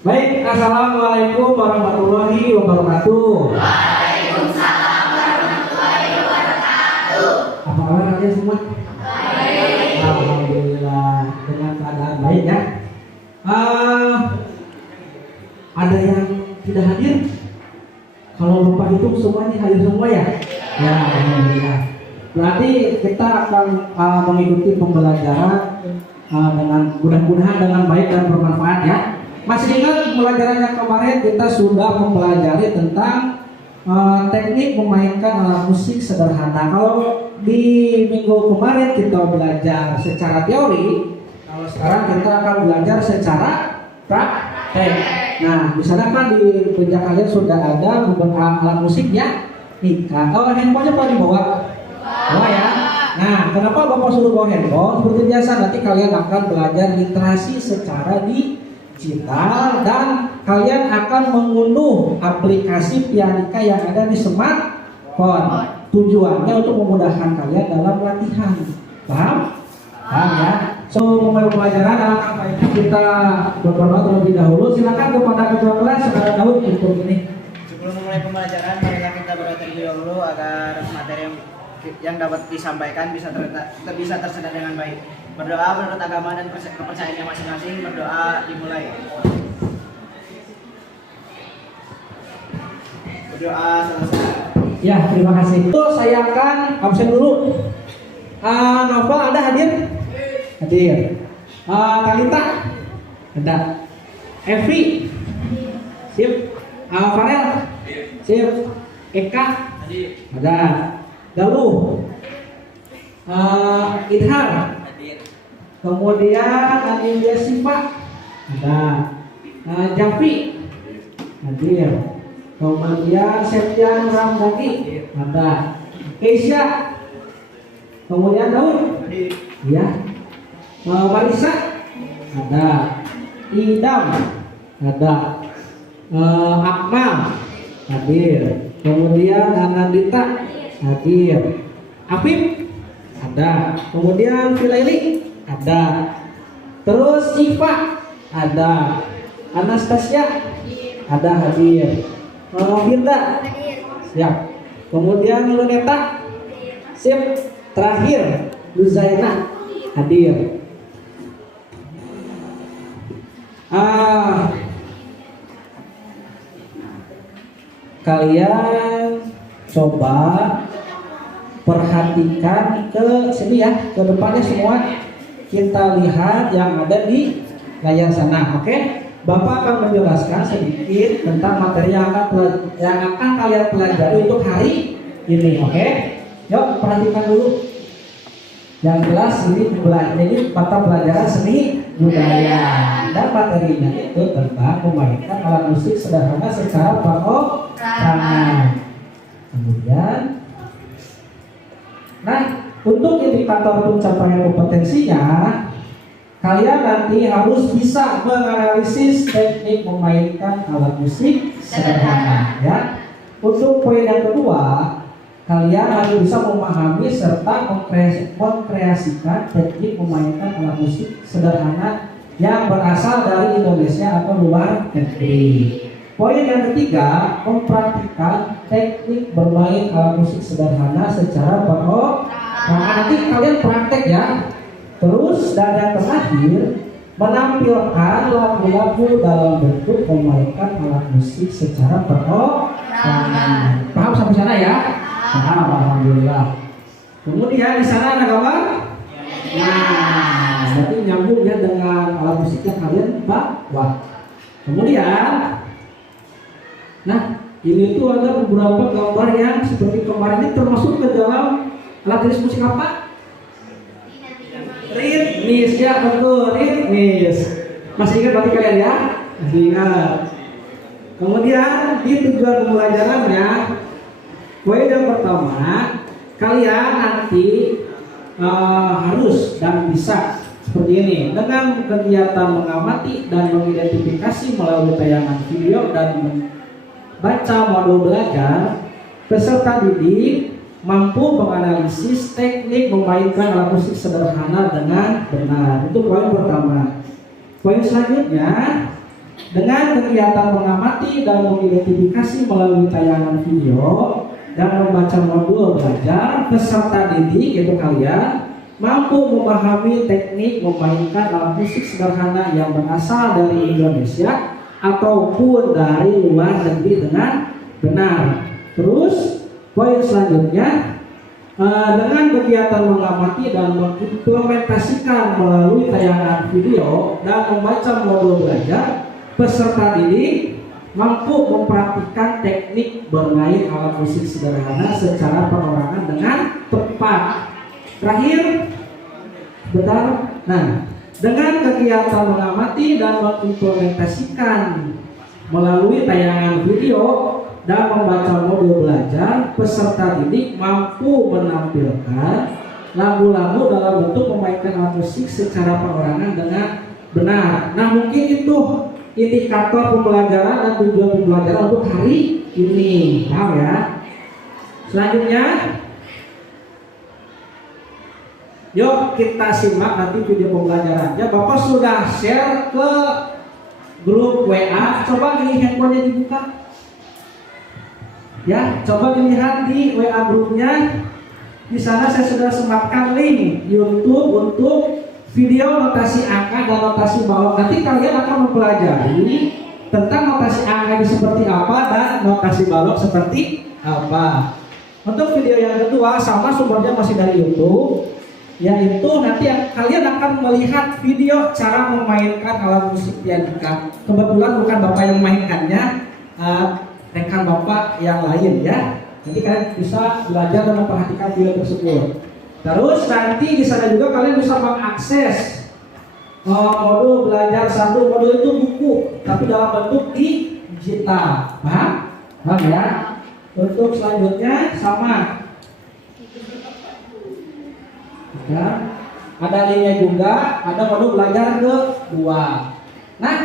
Baik, assalamualaikum warahmatullahi wabarakatuh. Waalaikumsalam warahmatullahi wabarakatuh. Apa kabar kalian semua? Baik. Alhamdulillah dengan keadaan baik ya. Ada yang tidak hadir? Kalau Bapak hitung semuanya hadir semua ya? Ya, alhamdulillah. Berarti kita akan mengikuti pembelajaran dengan mudah-mudahan dengan baik dan bermanfaat ya. Masih ingat pembelajaran yang kemarin kita sudah mempelajari tentang teknik memainkan alat musik sederhana. Kalau di minggu kemarin kita belajar secara teori, kalau sekarang kita akan belajar secara praktek. Nah, di sana kan di meja kalian sudah ada beberapa alat musiknya. Nih, handphonenya Pak dibawa? Bawa ya. Nah, kenapa Bapak suruh bawa handphone? Seperti biasa nanti kalian akan belajar literasi secara digital dan kalian akan mengunduh aplikasi Pianika yang ada di smartphone. Tujuannya untuk memudahkan kalian dalam latihan. Paham? Paham ya? So, mulai pelajaran alangkah baiknya kita berdoa terlebih dahulu. Silakan kepada ketua kelas Saudara Daud untuk ini. Sebelum memulai pembelajaran, marilah kita berdoa terlebih dahulu agar materi yang dapat disampaikan bisa tersedia dengan baik. Berdoa menurut agama dan kepercayaannya masing-masing. Berdoa dimulai. Berdoa selesai. Ya, terima kasih. Itu saya akan absen dulu. Novel ada hadir? Hadir. Talita? Ada. Evi? Sip. Farel? Sip. Eka? Ada. Galuh? Idhar? Kemudian Nadia Siva? Ada. Jafi? Hadir. Kemudian Septian Ramdhani? Ada. Keisha? Kemudian Daud? Ya. Marisa? Ada. Idam? Ada. Akmal? Hadir. Kemudian Anandita? Hadir. Afif? Ada. Kemudian Filaili? Ada. Terus Siva? Ada. Anastasia? Ada hadir. Firda? Siap. Kemudian Luneta? Sip. Terakhir Luzaina hadir. Kalian coba perhatikan ke sini ya, ke depannya semua. Kita lihat yang ada di layar sana, oke? Bapak akan menjelaskan sedikit tentang materi yang akan kalian pelajari untuk hari ini, oke? Yuk perhatikan dulu. Yang jelas ini mata pelajaran seni budaya dan materinya itu tentang memainkan alat musik sederhana secara perorangan. Kemudian, untuk indikator pencapaian kompetensinya, kalian nanti harus bisa menganalisis teknik memainkan alat musik sederhana. Ya. Untuk poin yang kedua, kalian harus bisa memahami serta mengkreasikan teknik memainkan alat musik sederhana yang berasal dari Indonesia atau luar negeri. Poin yang ketiga, mempraktikkan teknik bermain alat musik sederhana secara perorangan. Nanti kalian praktek ya. Terus dan yang terakhir, menampilkan lagu-lagu dalam bentuk memainkan alat musik secara perorangan. Paham sampai sana ya? Alhamdulillah. Kemudian di sana ada gambar. Nah, berarti nyambung ya dengan alat musik yang kalian bawa. Kemudian, ini tuh ada beberapa gambar yang seperti kemarin ini termasuk ke dalam alat jenis musik apa? Ritmis ya, betul, ritmis. Masih ingat berarti kalian ya? Masih ingat. Kemudian di tujuan pembelajarannya, poin yang pertama, kalian nanti harus dan bisa seperti ini dengan kegiatan mengamati dan mengidentifikasi melalui tayangan video dan membaca modul belajar. Peserta didik mampu menganalisis teknik memainkan alat musik sederhana dengan benar. Itu poin pertama. Poin selanjutnya, dengan kegiatan mengamati dan mengidentifikasi melalui tayangan video dan membaca modul belajar, peserta didik yaitu kalian mampu memahami teknik memainkan alat musik sederhana yang berasal dari Indonesia ataupun dari luar negeri dengan benar. Terus poin selanjutnya, dengan kegiatan mengamati dan mengimplementasikan melalui tayangan video dan membaca modul belajar, peserta didik mampu mempraktikkan teknik bermain alat musik sederhana secara perorangan dengan tepat. Terakhir, benar. Nah, dengan kegiatan mengamati dan mengimplementasikan melalui tayangan video dan membaca modul belajar, peserta didik mampu menampilkan lagu-lagu dalam bentuk memainkan alat musik secara perorangan dengan benar. Nah, mungkin itu indikator pembelajaran dan tujuan pembelajaran untuk hari ini. Paham ya? Selanjutnya, yuk kita simak nanti video pembelajarannya. Bapak sudah share ke grup WA. Coba di handphonenya dibuka. Ya, coba dilihat di WA grupnya. Di sana saya sudah sematkan link YouTube untuk video notasi angka dan notasi balok. Nanti kalian akan mempelajari tentang notasi angka seperti apa dan notasi balok seperti apa. Untuk video yang kedua, sama sumbernya masih dari YouTube, yaitu nanti kalian akan melihat video cara memainkan alat musik pianika. Kebetulan bukan Bapak yang memainkannya, rekan Bapak yang lain ya. Nanti kalian bisa belajar dan memperhatikan video tersebut. Terus nanti di sana juga kalian bisa mengakses modul belajar 1. Modul itu buku, tapi dalam bentuk digital. Paham? Paham ya? Untuk selanjutnya sama. Ya, ada linknya juga, ada modul belajar kedua. Nah,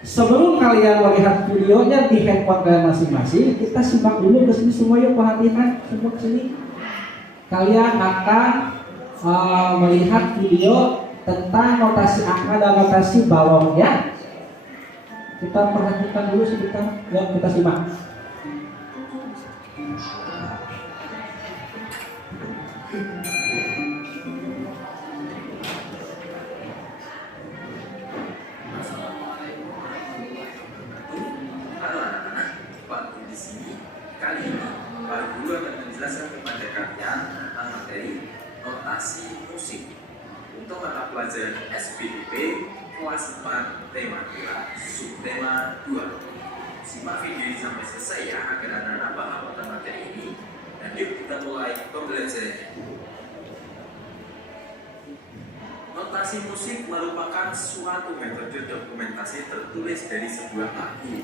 sebelum kalian melihat videonya di handphone kalian masing-masing, kita simak dulu ke sini semua, yuk perhatikan semua ke sini. Kalian akan melihat video tentang notasi angka dan notasi balok ya. Kita perhatikan dulu sebentar, yuk kita simak. Musik untuk mata pelajaran SPDP kelas 4 tema 2 subtema 2. Simak video ini sampai selesai ya agar anak-anak paham tentang materi ini. Dan yuk kita mulai pembelajarannya. Notasi musik merupakan suatu metode dokumentasi tertulis dari sebuah lagu.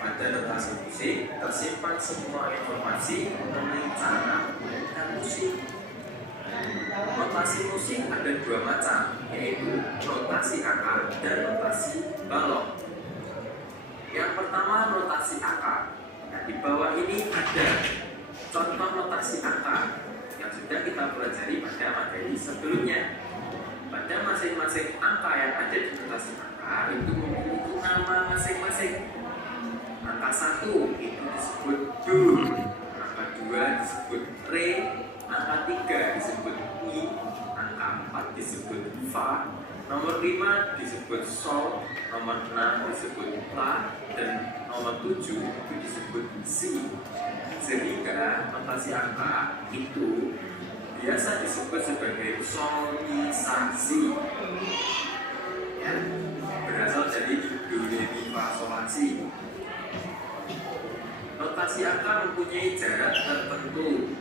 Pada notasi musik tersimpan semua informasi mengenai cara memainkan musik. Notasi musik ada 2 macam, yaitu notasi akar dan notasi balok. Yang pertama notasi akar. Nah, di bawah ini ada contoh notasi akar yang sudah kita pelajari pada materi sebelumnya. Pada masing-masing angka yang ada di notasi akar itu memiliki nama masing-masing. Angka 1 itu disebut do, angka 2 disebut re, angka 3 disebut mi, angka 4 disebut fa, nomor 5 disebut sol, nomor 6 disebut la, dan nomor 7 itu disebut si. Sehingga notasi angka itu biasa disebut sebagai solisasi ya, berasal dari do, re, mi, fa, sol, la, si. Notasi angka mempunyai jarak tertentu.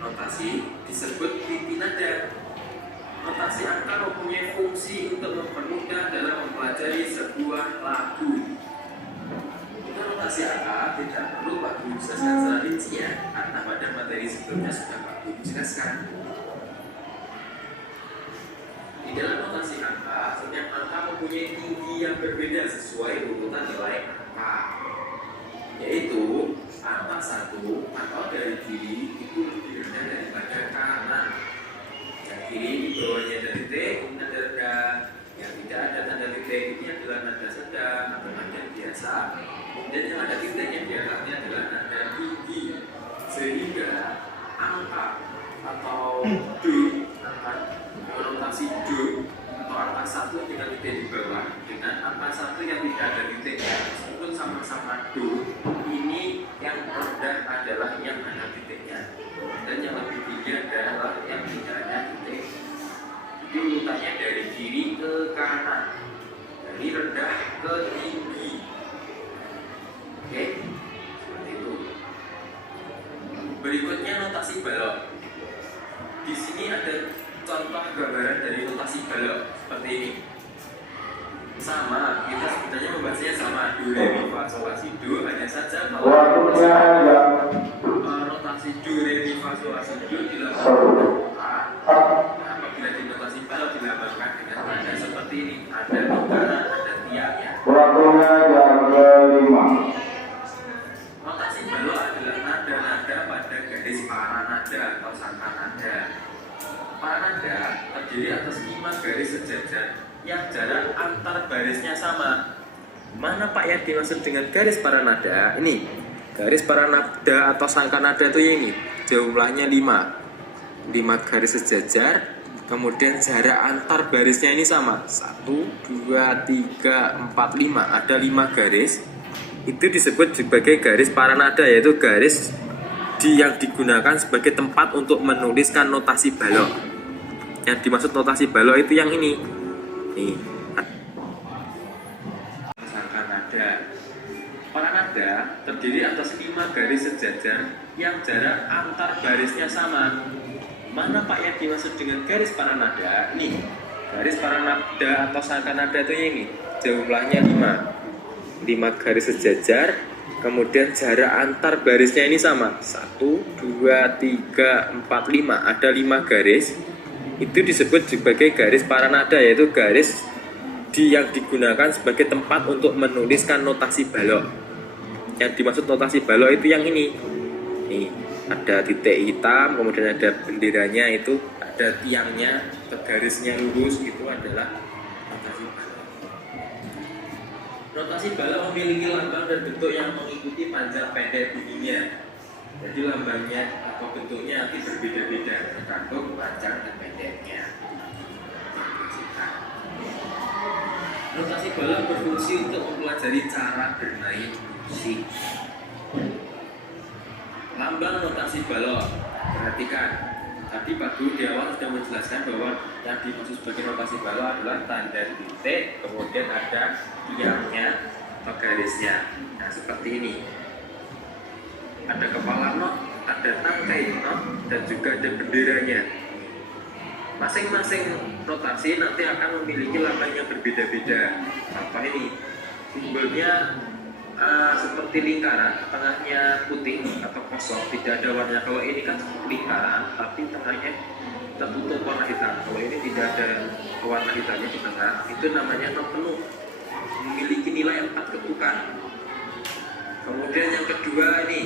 Notasi disebut titik nada. Notasi angka mempunyai fungsi untuk mempermudah dalam mempelajari sebuah lagu. Untuk notasi angka tidak perlu Pak Guru jelaskan secara rinci ya, karena pada materi sebelumnya sudah Pak Guru jelaskan. Di dalam notasi angka, setiap angka mempunyai tinggi yang berbeda sesuai urutan nilai angka. Yaitu angka 1 atau dari kiri itu lebih rendah daripada kanan. Yang kiri di bawahnya ada titik, kemudian ada yang tidak ada tanda titik, ini adalah atau do, notasi do atau angka 1 dengan titik di bawah dengan angka 1 yang tidak ada titiknya meskipun sama-sama do, ini yang rendah adalah yang ada titiknya dan yang lebih tinggi adalah yang tidak ada titik. Jadi urutannya dari kiri ke kanan, dari rendah ke tinggi. Oke, seperti itu. Berikutnya notasi balok. Di sini ada contoh gambaran dari notasi balok seperti ini. Sama, kita sebenarnya membahasnya sama do, re, mi, fa, sol, la, si, do. Hanya saja kalau notasi do, re, mi, fa, sol, la, si, do dilambangkan nah, apabila di notasi balok dilambangkan dengan tanda seperti ini, ada lingkaran, ada tiangnya. Notasi balok adalah nada-nada pada garis paranada atau sangkanada. Paranada terdiri atas 5 garis sejajar yang jarak antar barisnya sama. Mana Pak yang dimaksud dengan garis paranada? Ini garis paranada atau sangkanada itu ini jumlahnya 5 garis sejajar, kemudian jarak antar barisnya ini sama 1, 2, 3, 4, 5 ada 5 garis. Itu disebut sebagai garis paranada, yaitu garis yang digunakan sebagai tempat untuk menuliskan notasi balok. Yang dimaksud notasi balok itu yang ini. Nih. Sangkanada. Paranada terdiri atas 5 garis sejajar yang jarak antar barisnya sama. Mana Pak yang dimaksud dengan garis paranada? Nih, garis paranada atau sangkanada itu ini. Jumlahnya 5 garis sejajar, kemudian jarak antar barisnya ini sama 1, 2, 3, 4, 5 ada 5 garis. Itu disebut sebagai garis paranada, yaitu garis yang digunakan sebagai tempat untuk menuliskan notasi balok. Yang dimaksud notasi balok itu yang ini. Nih, ada titik hitam, kemudian ada benderanya, itu ada tiangnya, garisnya lurus, itu adalah notasi balok. Notasi balok memiliki lambang dan bentuk yang mengikuti panjang pendek bunyinya. Jadi lambangnya atau bentuknya nanti berbeda-beda tergantung panjang dan pendeknya. Notasi balok berfungsi untuk mempelajari cara bermain musik. Lambang notasi balok, perhatikan. Tadi Pak Guru di awal sudah menjelaskan bahwa yang dimaksud sebagai notasi balok adalah tanda titik, kemudian ada tiangnya atau garisnya. Nah, seperti ini. Ada kepala not, ada tangkai not, dan juga ada benderanya. Masing-masing notasi nanti akan memiliki lambang yang berbeda-beda. Apa ini? Simbolnya seperti lingkaran, tengahnya putih atau kosong, tidak ada warna. Kalau ini kan lingkaran, tapi tengahnya tertutup warna hitam. Kalau ini tidak ada warna hitamnya di tengah, itu namanya not penuh, memiliki nilai 4 ketukan. Kemudian yang kedua ini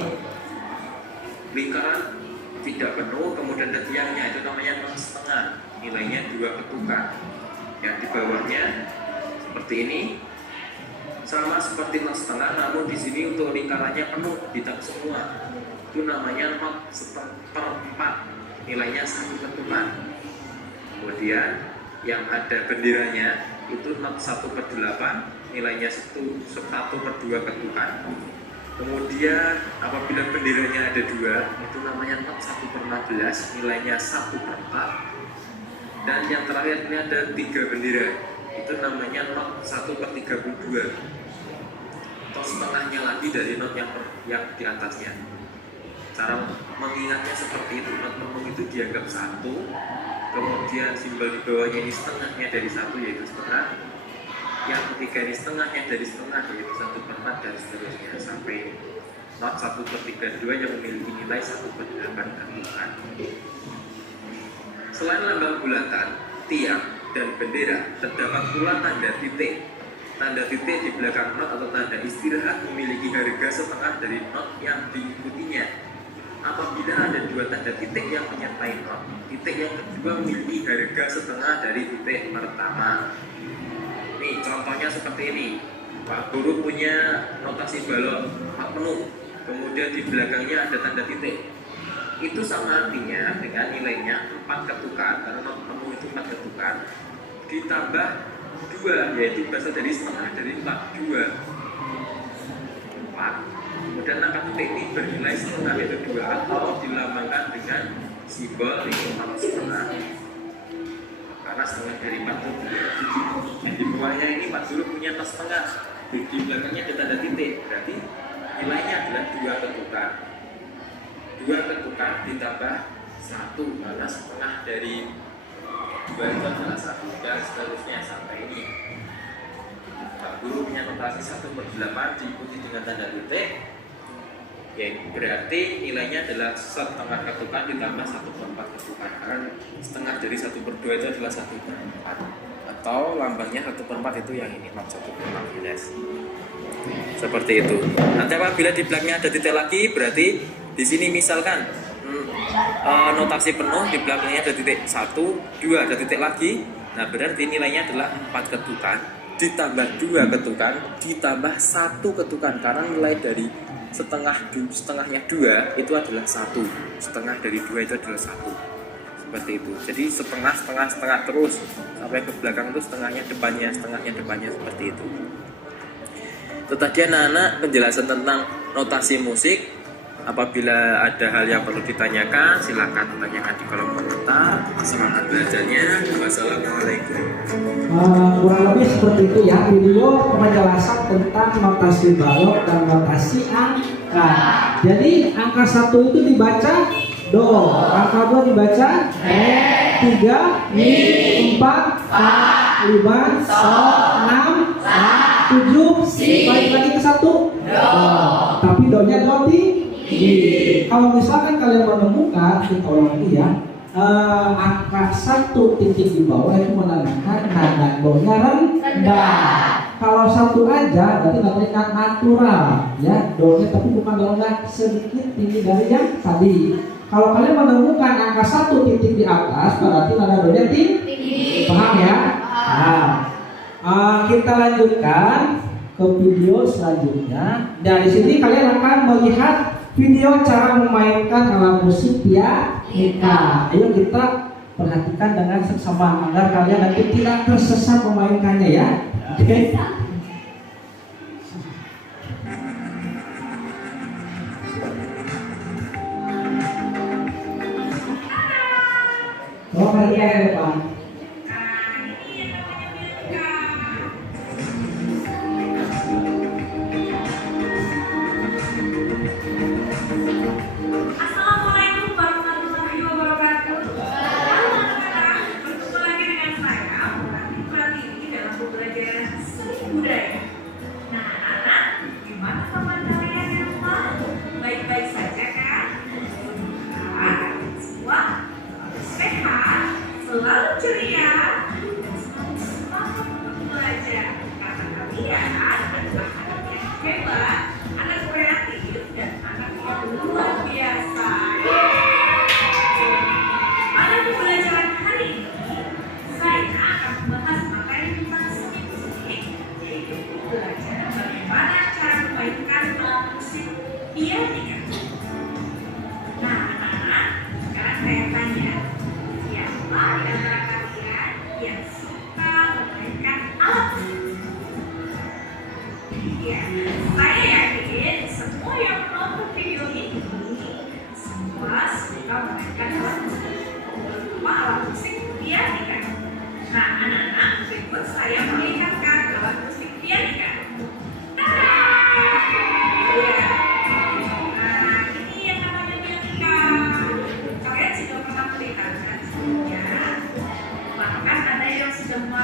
lingkaran tidak penuh, kemudian ada tiangnya, itu namanya not setengah, nilainya 2 ketukan. Yang di bawahnya seperti ini, sama seperti not setengah, namun di sini untuk lingkarannya penuh, hitam semua. Itu namanya not seperempat, nilainya 1 ketukan. Kemudian yang ada benderanya itu not 1/8, nilainya 1/2 ketukan. Kemudian apabila benderanya ada 2, itu namanya not 1/16, nilainya 1/4. Dan yang terakhir ini ada 3 bendera, itu namanya not 1/32, atau setengahnya lagi dari not yang di atasnya. Cara mengingatnya seperti itu, not penuh itu dianggap 1, kemudian simbol di bawahnya ini setengahnya dari 1, yaitu setengah. Yang ketiga ini setengahnya dari setengah, yaitu 1/4, dan seterusnya sampai not 1/32 yang memiliki nilai 1/8 ketukan. Selain lambang bulatan, tiang, dan bendera, terdapat pula tanda titik. Tanda titik di belakang not atau tanda istirahat memiliki harga setengah dari not yang diikutinya. Apabila ada 2 tanda titik yang menyertai not, titik yang kedua memiliki harga setengah dari titik pertama. Nih, contohnya seperti ini. Pak Guru punya notasi balok not penuh, kemudian di belakangnya ada tanda titik. itu sama artinya dengan nilainya 4 ketukan, karena not penuh itu 4 ketukan ditambah 2, yaitu berasal dari setengah dari 4, 2 4. Kemudian angka titik ini bernilai setengah, yaitu 2, atau dilambangkan dengan simbol ini 4 setengah, karena setengah dari 4 itu 2. Nah, di bawahnya ini 4 dulu punya tas setengah, di belakangnya ada tanda titik, berarti nilainya adalah 2 ketukan. 2 ketukan ditambah 1, karena setengah dari 2 itu adalah 1, dan seterusnya sampai ini. Pak Guru punya notasi 1/8 diikuti dengan tanda titik, ya berarti nilainya adalah setengah ketukan ditambah 1/4 ketukan, karena setengah dari 1/2 itu adalah 1/4, atau lambangnya 1/4 itu yang ini, 1/14, seperti itu. Nanti apabila di belakangnya ada titik lagi, berarti di sini misalkan notasi penuh, di belakangnya ada titik 1, 2, ada titik lagi. Nah berarti nilainya adalah 4 ketukan ditambah 2 ketukan ditambah 1 ketukan, karena nilai dari setengahnya 2 itu adalah 1, setengah dari 2 itu adalah 1, seperti itu. Jadi setengah terus sampai ke belakang itu setengahnya depannya seperti itu. Itu tadi anak-anak penjelasan tentang notasi musik. Apabila ada hal yang perlu ditanyakan, silakan tanyakan di kolom komentar. Semangat belajarnya. Wassalamualaikum. Kurang lebih seperti itu ya video penjelasan tentang notasi balok dan notasi angka. Jadi angka 1 itu dibaca do, angka 2 dibaca e, 3 mi, 4 fa, 5 so, 6 la, 7 balik lagi ke 1 do. Tapi do nya do di. Kalau misalkan kalian menemukan, kita ulangi ya, angka 1 titik di bawah itu menandakan nada do-nya rendah. Kalau 1 aja berarti namanya natural ya, do-nya tapi bukan do-nya sedikit tinggi dari yang tadi. Kalau kalian menemukan angka 1 titik di atas berarti nada do-nya tinggi. Paham ya? Nah, kita lanjutkan ke video selanjutnya. Dari sini kalian akan melihat video cara memainkan alat musik pianika. Ayo kita perhatikan dengan seksama agar kalian nanti tidak tersesat memainkannya ya. Oke. Oh, perhatikan ya depan. Selalu ceria dan selalu semangat untuk belajar, karena kalian adalah anak yang hebat, anak kreatif, dan anak yang luar biasa. Pada pembelajaran hari ini, saya akan membahas materi tentang seni musik, yaitu belajar bagaimana cara memainkan alat musik pianika. Nah, anak-anak, sekarang saya tanya, siapa di antara kalian yang suka memainkan alat musik? Ya, saya yakin semua yang menonton video ini semua suka memainkan alat musik, terutama alat musik pianika. Nah, anak-anak, berikut saya melihatkan alat musik pianika.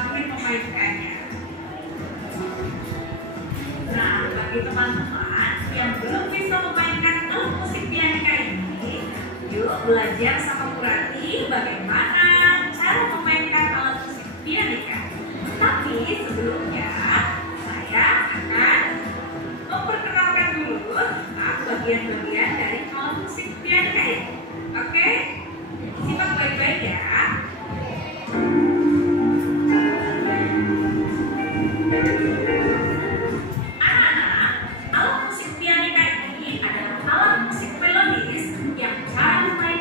Memainkannya. Nah, bagi teman-teman yang belum bisa memainkan alat musik pianika ini, yuk belajar sama Bu Rati bagaimana cara memainkan alat musik pianika. Tapi sebelumnya saya akan memperkenalkan dulu bagian-bagian dari alat musik pianika ini. Oke? Simak baik-baik ya. Anak-anak, alat musik pianika ini adalah alat musik melodis yang cara memainkannya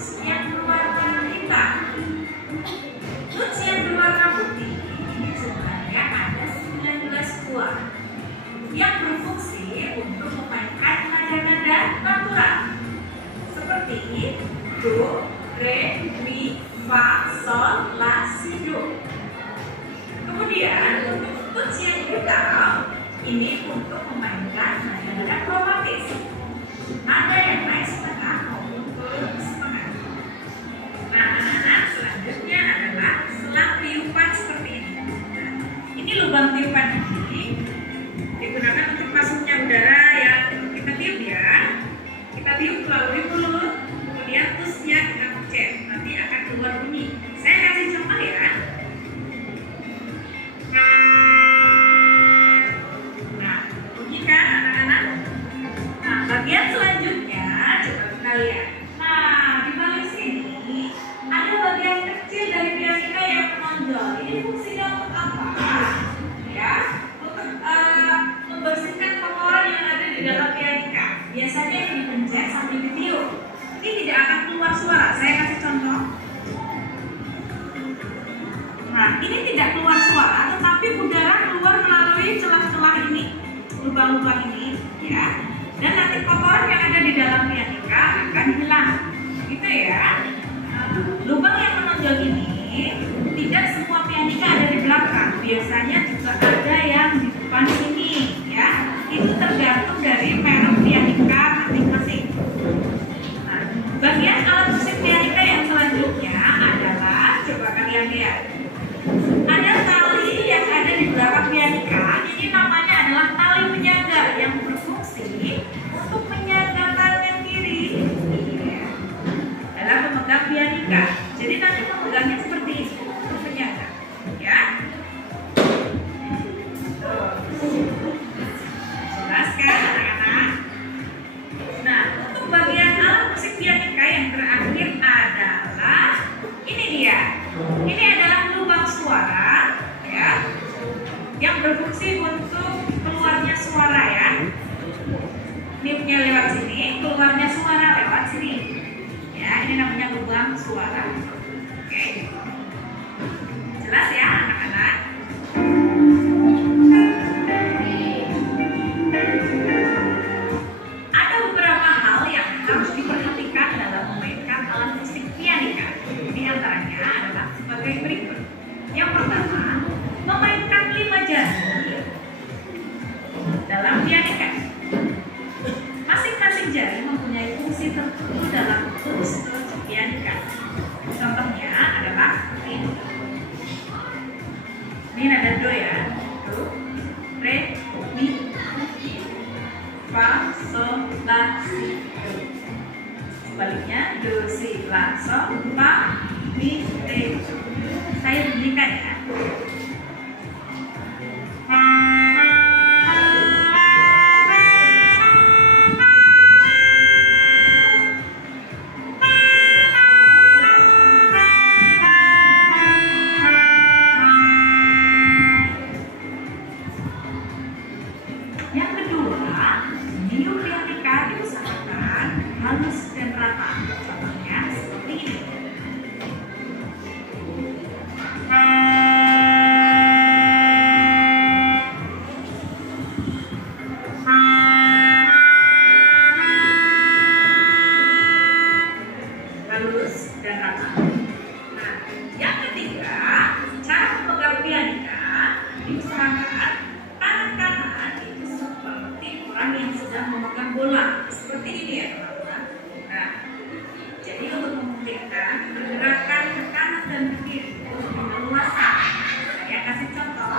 notes yang berwarna hitam. Notes yang berwarna putih ini jumlahnya ada 19 buah yang berfungsi untuk memainkan nada-nada natural seperti do, re, mi, fa, sol, la, si, do. Kemudian untuk notes yang hitam ini untuk memainkan nada-nada kromatis, nada yang naik setengah maupun turun setengah. Nah, anak-anak, selanjutnya adalah selang tiupan seperti ini. Nah, ini lubang tiupan ini digunakan untuk masuknya udara yang kita tiup ya. Kita tiup melalui mulut, kemudian tusnya kita pencet, nanti akan keluar bunyi. Saya kasih contoh ya. Nah, bunyi kan anak-anak? Nah, bagian selanjutnya coba kita lihat. Nah, di balik sini ada bagian kecil dari pianika yang menonjol. Ini fungsinya untuk apa? Ya, untuk membersihkan kotoran yang ada di dalam pianika. Biasanya ini dipencet sambil ditiup. Ini tidak akan keluar suara. Saya kasih contoh. Nah, ini tidak keluar suara, tetapi udara keluar melalui celah-celah ini, lubang-lubang ini, ya. Dan nanti kotoran yang ada di dalam pianika akan hilang, gitu ya. Lubang yang menonjol ini tidak semua pianika ada di belakang, biasanya juga ada yang di depan sini, ya. Itu tergantung dari merek pianika masing-masing. Nah, bagian alat musik pianika yang selanjutnya adalah, coba kalian lihat, ada tali yang ada di belakang pianika. Ini namanya adalah tali penyaga yang berfungsi untuk menyaga tangan kiri dalam memegang pianika. Jadi nanti memegangnya seperti ini untuk penyaga, ya. Jelas kan anak-anak? Nah, untuk bagian alat musik pianika yang terakhir adalah ini dia. Ini adalah lubang suara, ya, yang berfungsi untuk keluarnya suara, ya. Niupnya lewat sini, keluarnya suara lewat sini. Ya, ini namanya lubang suara. Oke. Jelas ya anak-anak? Ada beberapa hal yang harus diperhatikan dalam memainkan alat musik pianika. Di antaranya adalah sebagai berikut. Yang pertama, memainkan 5 jari dalam pianika. Masing-masing jari mempunyai fungsi tertentu dalam musik pianika. Contohnya adalah ini. Ini nada do ya. Do, re, mi, fa, sol, la, si, do. Sebaliknya do, si, la, sol, fa, mi, re. Saya bunyikan ya. Yang kedua, niup pianika diusahakan halus dan rata. Contohnya seperti ini. Halus dan rata. Nah, yang ketiga, cara memegang pianika diusahakan tangan kanan itu seperti orang yang sedang memegang bola, seperti ini ya teman-teman. Nah, jadi untuk memungkinkan pergerakan ke kanan dan ke kiri untuk leluasa, saya kasih contoh.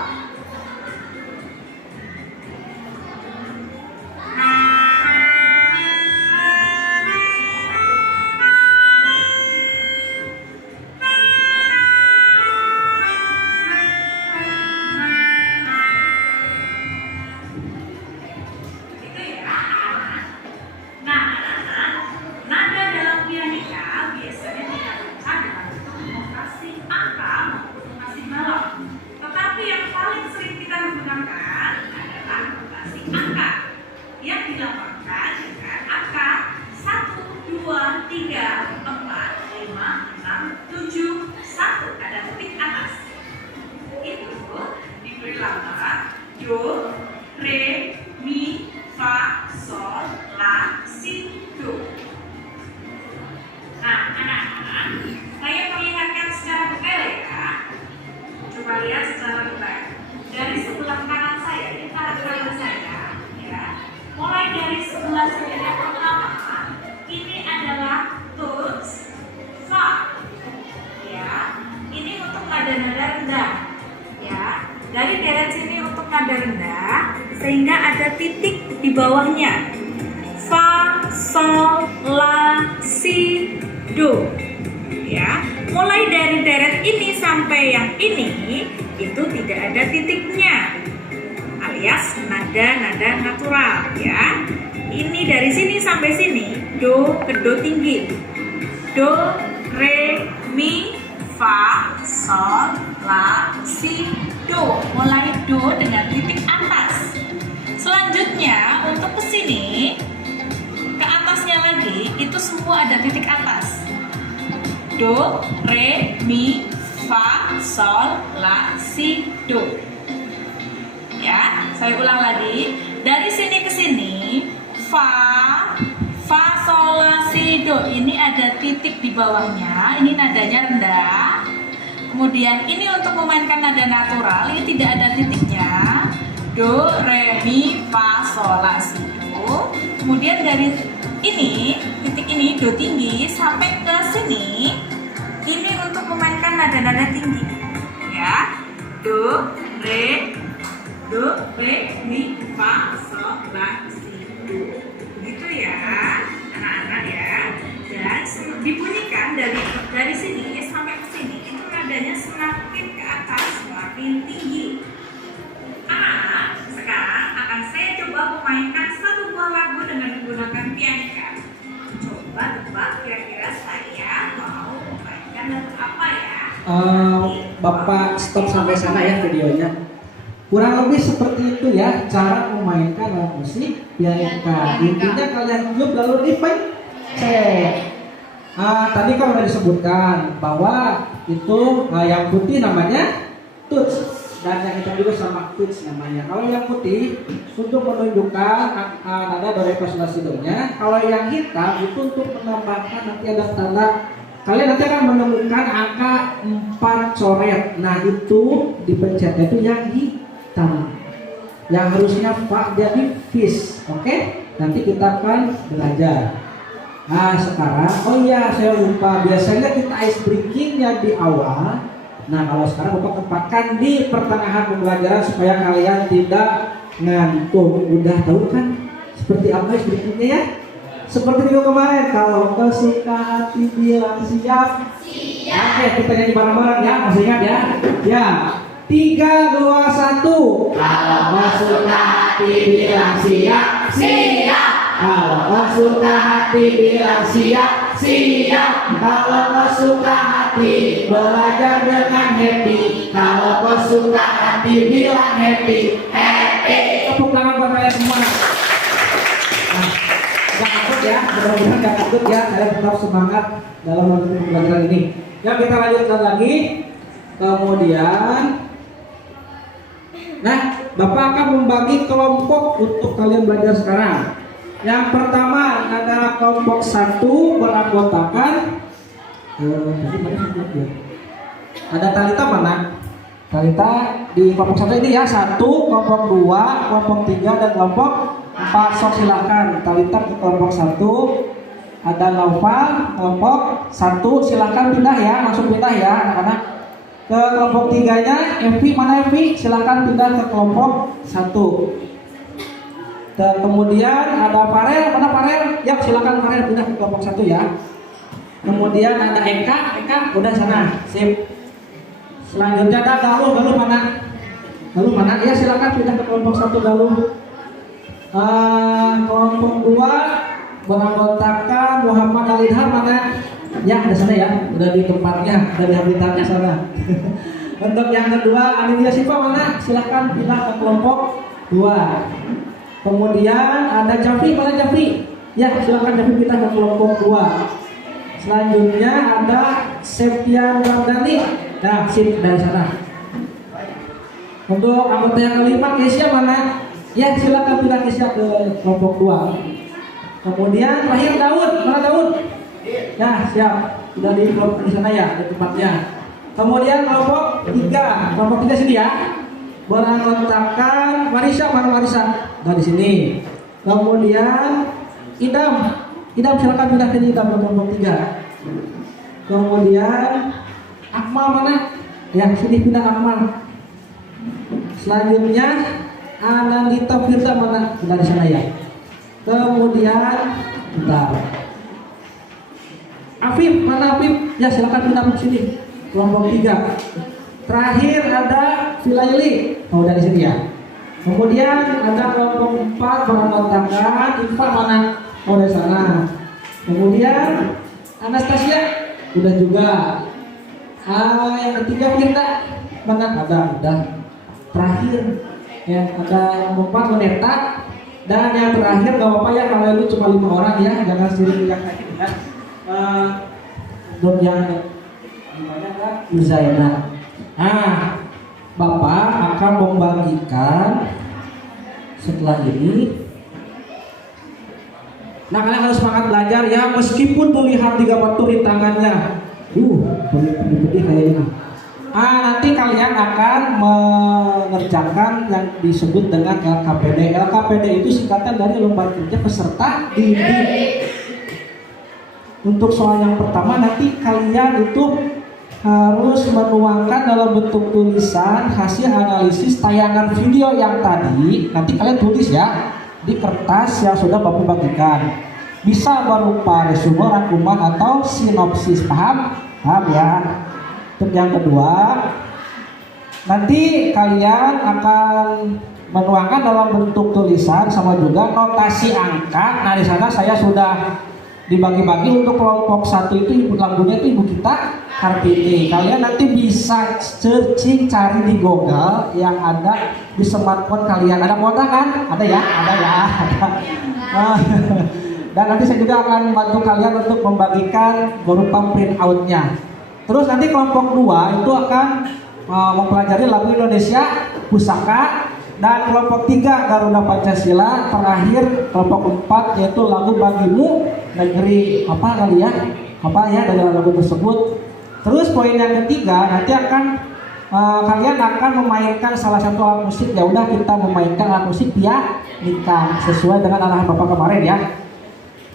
Yang dilapangkan dengan angka 1, 2, 3, 4, 5, 6, 7, 1. Ada titik atas. Itu diberi lambang do, re, mi, fa, sol, la, si, do. Nah, anak-anak, saya perlihatkan secara detail ya. Coba lihat secara detail. Dari sebelah kanan saya, ini kanan saya, ya. Mulai dari sebelah sini yang pertama, ini adalah tuts, fa, ya. Ini untuk nada-nada rendah, ya. Dari deret sini untuk nada rendah, sehingga ada titik di bawahnya. Fa, sol, la, si, do, ya. Mulai dari deret ini sampai yang ini itu tidak ada titiknya, alias nada-nada natural, ya. Ini dari sini sampai sini do ke do tinggi, do, re, mi, fa, sol, la, si, do. Mulai do dengan titik atas. Selanjutnya untuk ke sini, ke atasnya lagi itu semua ada titik atas. Do, re, mi, fa, sol, la, si, do. Ya, saya ulang lagi. Dari sini ke sini, fa, sol, la, si, do. Ini ada titik di bawahnya. Ini nadanya rendah. Kemudian ini untuk memainkan nada natural, ini tidak ada titiknya. Do, re, mi, fa, sol, la, si, do. Kemudian dari ini, titik ini do tinggi sampai ke sini, ini untuk memainkan nada-nada tinggi, ya. Do, re, mi, fa, sol, la, si, do. Begitu ya, anak-anak ya. Dan dibunyikan dari sini sampai ke sini, itu nadanya semakin ke atas, semakin tinggi. Sekarang akan saya coba memainkan satu buah lagu dengan menggunakan pianika. Coba tebak kira-kira saya mau memainkan lagu apa ya? Bapak stop sampai sana ya videonya. Kurang lebih seperti itu ya cara memainkan alat musik pianika. Intinya kalian tiup lalu dipencet. Tadi kan sudah disebutkan bahwa itu yang putih namanya tuts. Dan yang hitam juga sama tuts namanya. Kalau yang putih untuk menunjukkan nada do re fa sol la si do nya. Kalau yang hitam itu untuk menambahkan nanti ada tanda. Kalian nanti akan menemukan angka 4 coret. Nah itu dipencetnya itu yang hitam. Yang harusnya fa jadi fish. Oke? Nanti kita akan belajar. Nah sekarang, oh iya saya lupa. Biasanya kita ice breakingnya di awal. Nah kalau sekarang Bapak tempatkan di pertengahan pembelajaran supaya kalian tidak ngantuk. Udah tahu kan seperti apa berikutnya ya? Seperti minggu kemarin, kalau kau suka hati bilang siap. Siap. Oke, kita nyanyi bareng-bareng ya, masih ingat ya? Ya, 3, 2, 1. Kalau kau suka hati bilang siap. Siap. Kalau kau suka hati bilang siap. Siap. Kalau kau suka hati belajar dengan happy. Kalau kau suka hati bilang happy. Happy. Tepuk tangan buat kalian semua. Gak takut ya, mudah-mudahan gak takut ya. Saya tetap semangat dalam melakukan pembelajaran ini. Ya kita lanjutkan lagi. Kemudian, nah Bapak akan membagi kelompok untuk kalian belajar sekarang. Yang pertama adalah kelompok 1 beranggotakan ada Talita mana? Talita di kelompok 1 ini ya, 1, kelompok 2, kelompok 3 dan kelompok 4. Sok silakan Talita ke kelompok 1. Ada Naufal kelompok 1, silakan pindah ya, langsung pindah ya anak-anak. Ke kelompok 3-nya Evi, mana Evi? Silakan pindah ke kelompok 1. Dan kemudian ada Farel, mana Farel? Ya silakan Farel pindah ke kelompok 1 ya. Kemudian ada Eka udah sana, sip. Selanjutnya ada Galuh mana? Galuh mana? Ya silakan pindah ke kelompok 1 Galuh. Kelompok 2 beranggotakan Muhammad Alidhar mana? Ya di sana ya, udah di tempatnya, dari habitatnya sana. Untuk yang kedua Anilia Siva mana? Silakan pindah ke kelompok 2. Kemudian ada Jafri, mana Jafri? Ya silakan Jafri pindah ke kelompok 2. Selanjutnya ada Septian Ramdhani. Nah, sip dari sana. Untuk anggota yang kelima, Kesia mana? Ya, silakan pindah Kesia ke kelompok 2. Kemudian terakhir Daud. Mana Daud? Nah, siap. Sudah di kelompok di sana ya, di tempatnya. Kemudian kelompok 3. Kelompok 3 sini ya. Beranggotakan Marisa. Mana Marisa? Nah, di sini. Kemudian Idam. Idam silakan pindah ke Idam kelompok 3. Kemudian Akmal mana? Ya, sini pindah Akmal. Selanjutnya Anandita Firza mana? Pindah di sana ya. Kemudian bentar. Afif, mana Afif? Ya, silakan pindah ke sini. Kelompok 3. Terakhir ada Vilayuli. Oh, dari sini ya. Kemudian ada kelompok 4 beranggotakan Iva mana? Oh, dari sana. Kemudian Anastasia udah juga. Yang ketiga Firda mana? Ada, udah. Terakhir ya ada kelompok 4 Moneta. Dan yang terakhir gak apa-apa ya kalau itu cuma 5 orang ya, jangan sering yang lain ya. Untuk yang gimana Kak? Yuzaina. Nah, Bapak akan membagikan setelah ini. Nah, kalian harus semangat belajar ya, meskipun terlihat 3 batu di tangannya. Pedih kayak ini. Nanti kalian akan mengerjakan yang disebut dengan LKPD. LKPD itu singkatan dari lembar kerja peserta didik. Untuk soal yang pertama nanti kalian itu harus menuangkan dalam bentuk tulisan hasil analisis tayangan video yang tadi. Nanti kalian tulis ya di kertas yang sudah Bapak bagikan. Bisa berupa resume, rangkuman atau sinopsis. Paham? Paham ya? Untuk yang kedua, nanti kalian akan menuangkan dalam bentuk tulisan sama juga notasi angka. Nah, di sana saya sudah dibagi-bagi untuk kelompok 1 itu ibu lagunya itu Ibu kita Kartini. Kalian nanti bisa searching, cari di Google yang ada di smartphone kalian. Ada modal kan? Ada ya? Ada ya? Ada. Dan nanti saya juga akan bantu kalian untuk membagikan berupa print out-nya. Terus nanti kelompok 2 itu akan mempelajari lagu Indonesia Pusaka, dan kelompok 3 Garuda Pancasila. Terakhir kelompok 4 yaitu lagu Bagimu Negeri apa kali ya? Apa ya dari lagu tersebut. Terus poin yang ketiga nanti akan kalian akan memainkan salah satu alat musik. Ya udah, kita memainkan alat musik pianika sesuai dengan arahan Bapak kemarin ya.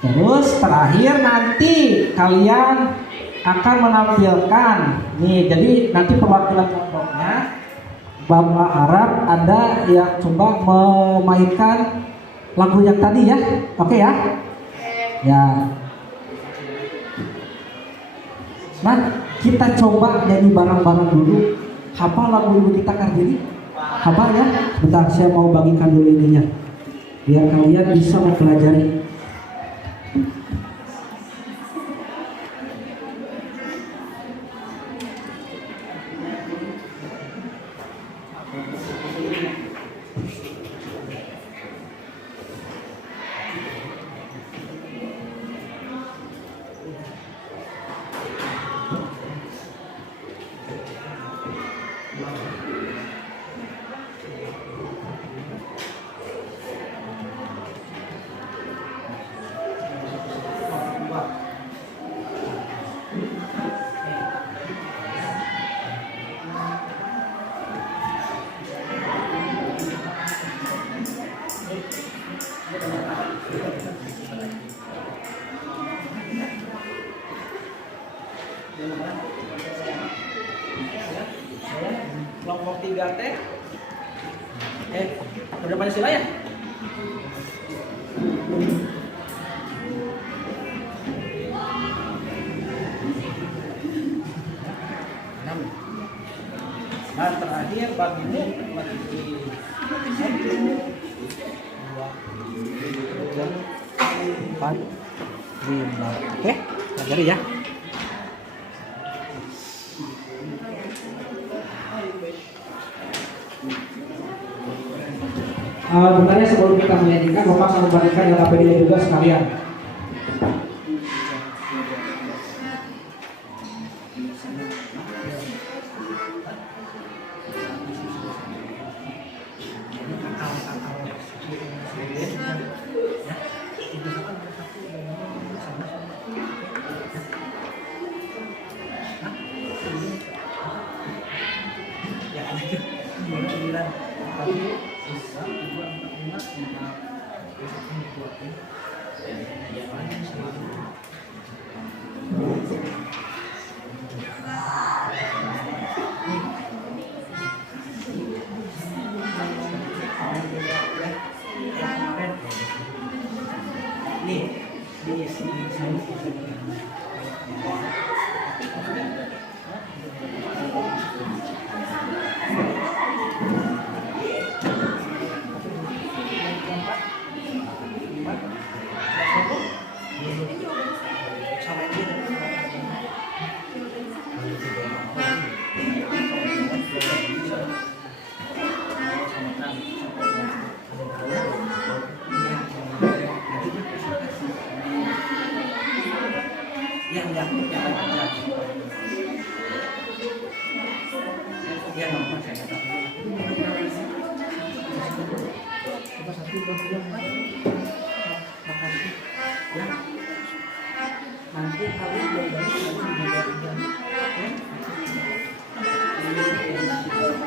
Terus terakhir nanti kalian akan menampilkan nih, jadi nanti perwakilan kelompoknya Bapak harap ada yang coba memainkan lagu yang tadi ya. Oke ya? Ya. Nah, kita coba nyanyi bareng-bareng dulu. Hafal lagu Ibu kita Kartini? Hafal ya? Bentar, saya mau bagikan dulu ininya biar kalian bisa mempelajari. Kelompok 3 teh udah Pancasila ya? Nah, terakhir Bagimu bagi 1, 2, 3, 4, 5. Oke, pelajari ya. Benarnya sebelum kita menyanyikan, Bapak akan membagikan LKPD juga sekalian.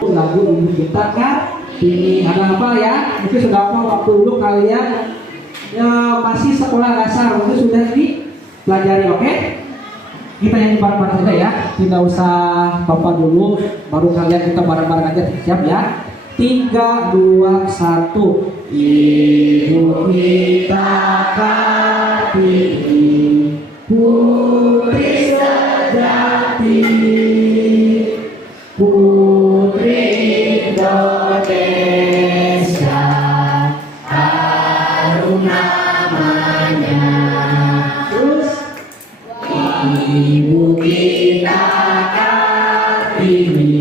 Lagu Ibu Kita Kartini. Ada apa ya? Mungkin sudah apa waktu dulu kalian ya masih sekolah dasar mungkin sudah dipelajari, oke? Kita yang bareng-bareng saja ya, tidak usah bapak dulu, baru kalian kita bareng-bareng aja, siap ya? 3, 2, 1. Ibu kita Kartini, putri sejati, putri Indonesia, harum namanya. Terus Ibu kita Kartini,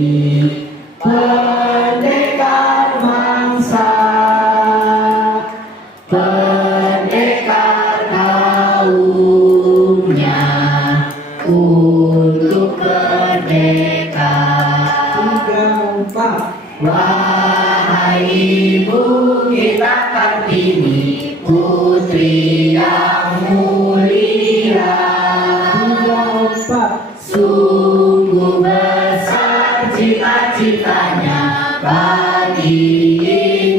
pendekar bangsa, pendekar kaumnya untuk merdeka. 3, 4. Wahai Ibu kita Kartini, putri yang mulia. 3, 4. Sungguh besar cita-citanya bagi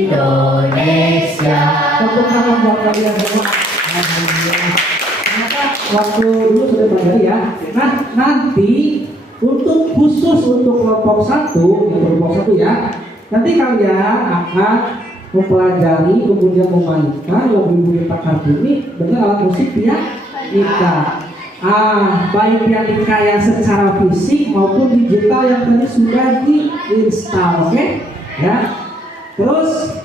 Indonesia. Tepuk tangan buat kalian semua. Ternyata waktu dulu sudah belajar ya. Nah, nanti untuk khusus untuk kelompok 1, yang kelompok 1 ya, nanti kalian akan mempelajari kemudian memainkan lagu Ibu Kita Kartini dengan alat musik pianika. Baik pianika yang secara fisik maupun digital yang tadi sudah diinstal, oke? Ya. Terus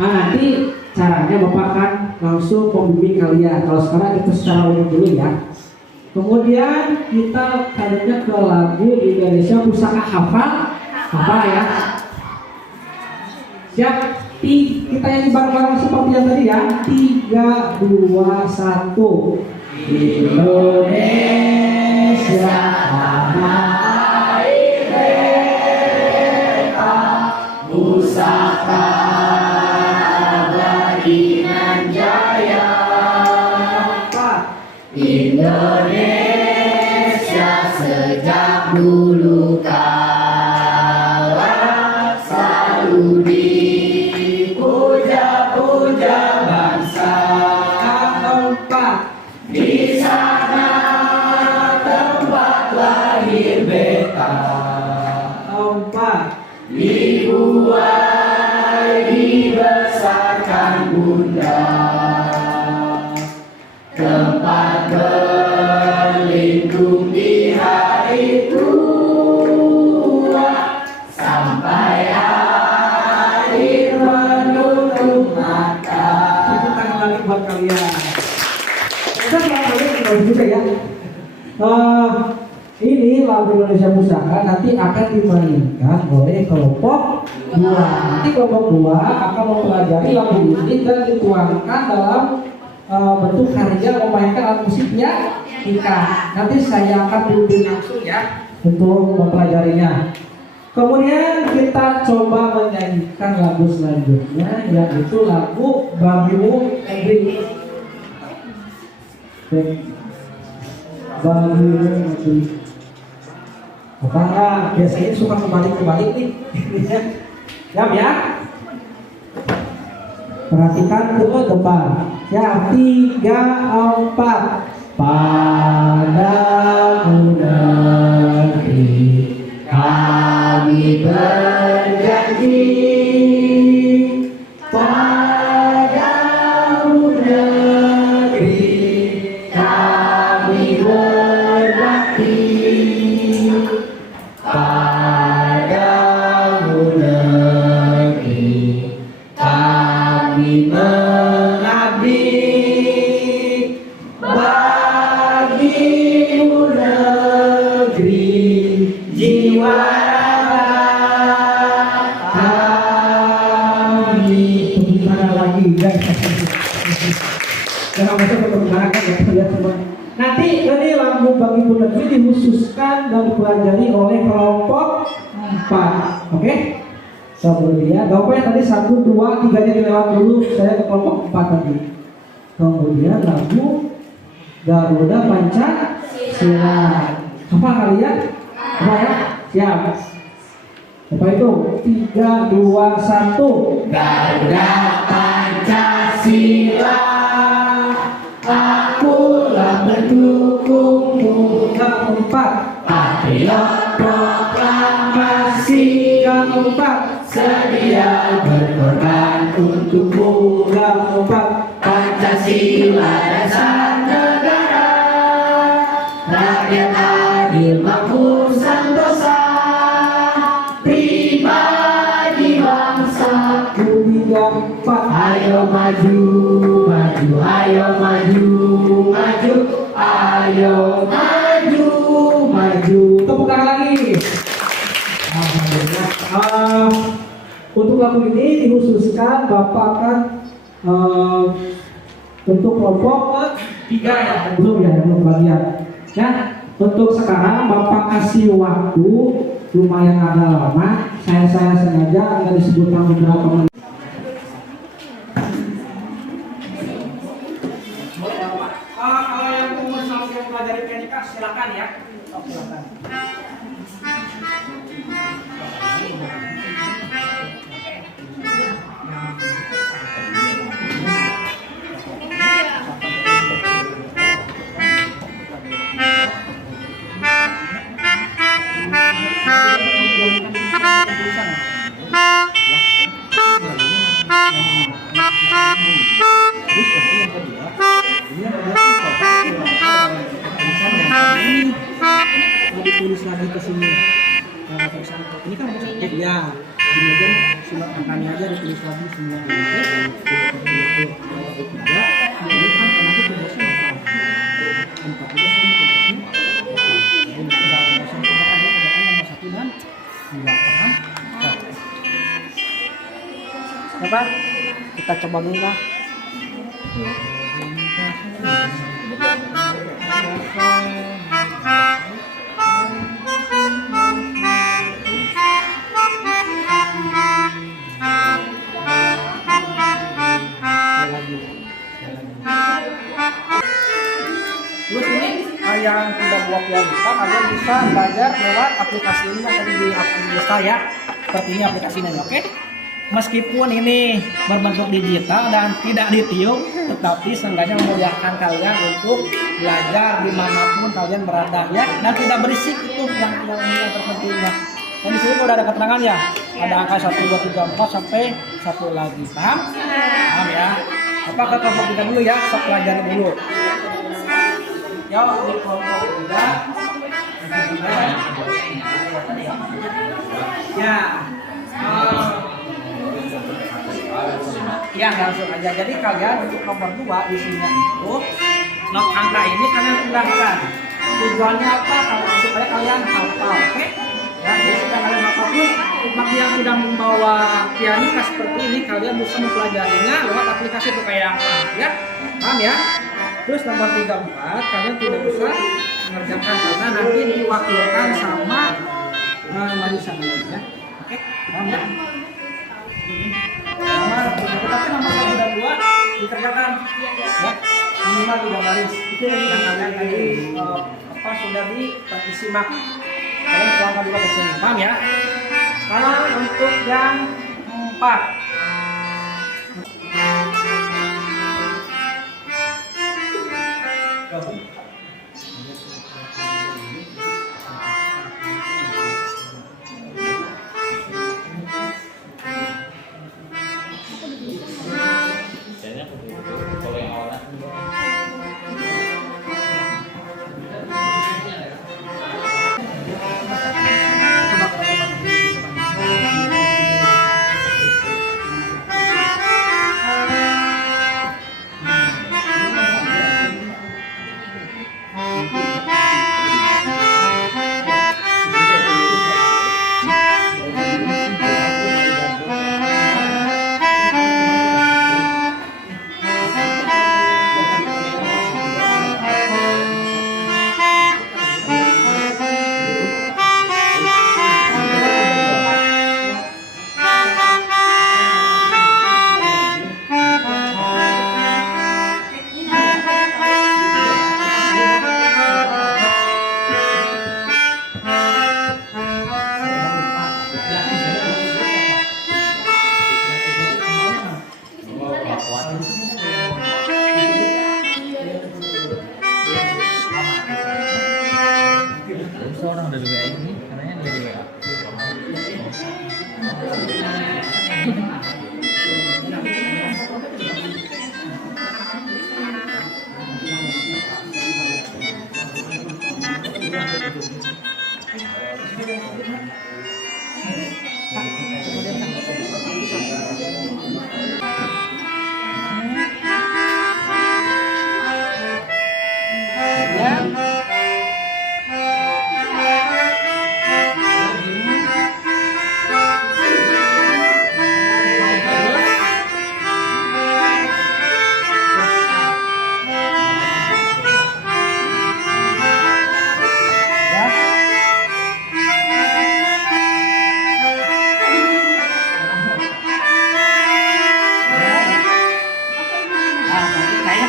nanti caranya Bapak akan langsung membimbing kalian. Kalau sekarang itu secara umum dulu ya. Kemudian kita kadernya ke lagu Indonesia Pusaka Hafal. Hafal ya. Siap? Kita yang bareng-bareng seperti yang tadi ya. 3, 2, 1. Indonesia tanah air beta, pusaka abadi nan jaya. Indonesia sejak dulu kala selalu dipuja-puja bangsa. Di sana tempat lahir beta, dibuai dibesarkan bunda, tempat berlindung di hari tua, sampai akhir menutup mata. Tepuk tangan lagi buat kalian. Kita lagu juga ya. Ini lagu Indonesia Pusaka nanti akan dimainkan oleh kelompok 2. Nanti kelompok 2 akan mempelajari lagu ini dan dituangkan dalam bentuk karya memainkan alat musik Ika. Nanti saya akan bimbing langsung ya untuk mempelajarinya. Kemudian kita coba menyanyikan lagu selanjutnya, yaitu lagu Bagimu Negeri. Bagimu Negeri. Apakah biasanya suka kebalik-kebalik nih? Siap ya? Perhatikan ke depan. Ya, 3, 4. Padamu negeri kami berjanji, padamu negeri kami berbakti, padamu negeri kami mengabdi. Bagimu negeri jiwa kami. Gimana lagi guys? Jangan masuk ke perkembangan kan ya, lihat semua. Nanti ini lagu Bagimu Negeri dikhususkan dan dipelajari oleh kelompok 4. Oke? Kemudian kelompoknya tadi 1, 2, 3-nya dilewat dulu. Saya ke kelompok 4 tadi. Kemudian lagu Garuda Pancasila. Apa kalian? Apa ya? Siap. Apa itu? 3, 2, 1. Garuda Pancasila, akulah pendukungmu. Keempat. Patriot proklamasi. Keempat. Sedia berkorban untukmu. Keempat. Pancasila dasar negara, rakyat adil makmur sentosa, pribadi bangsaku. 3, 4. Ayo maju, maju, ayo maju, maju, ayo maju, maju. Tepuk tangan lagi. Alhamdulillah. Untuk lagu ini dikhususkan Bapak akan untuk kelompok 3 ya, belum bagian. Ya, untuk sekarang Bapak kasih waktu lumayan agak lama. Saya sengaja agar disebutkan beberapa menit. Kalau yang mau sampai pelajari pianika silakan ya. Silakan. Tulis lagi ke sini. Nah, tulisan ini kan bisa ya. Ini aja surat angkanya aja ditulis lagi semua. Ini kan nanti tugasnya apa? Kita coba dulu lah. Terus ini yang tidak buat pianika, kalian bisa belajar lewat aplikasi ini yang tadi di aplikasi ya. Seperti ini aplikasinya, oke? Meskipun ini berbentuk digital dan tidak ditiup, tetapi seenggaknya memudahkan kalian untuk belajar dimanapun kalian berada ya, dan tidak berisik, itu yang terpentingnya. Dan di sini udah ada keterangan ya, ada angka 1, 2, 3, 4 sampai 1 lagi, paham? Paham ya? Apa ke kelompok kita dulu ya, kita pelajari dulu. Ya, di kelompok kita ya. Ya langsung aja. Jadi kalian untuk nomor 2 di sini itu not angka ini kalian pindahkan. Tujuannya apa? Supaya kalian hafal, oke? Ya, jadi supaya kalian hafal. Terus bagi yang tidak membawa pianika seperti ini, kalian bisa mempelajarinya lewat aplikasi itu kayak apa? Ya, paham ya? Terus nomor 34 kalian tidak usah mengerjakan karena nanti diwakilkan sama Marisa ya. Oke, paham ya? Tetapi nomor 1 dan 2 dikerjakan ya. Minimal 3 baris. Itu yang kalian tadi sudah disimak. Kalian tuangkan juga ke sini. Paham ya? Sekarang untuk yang 4. Seorang dari WA ini, katanya dari WA.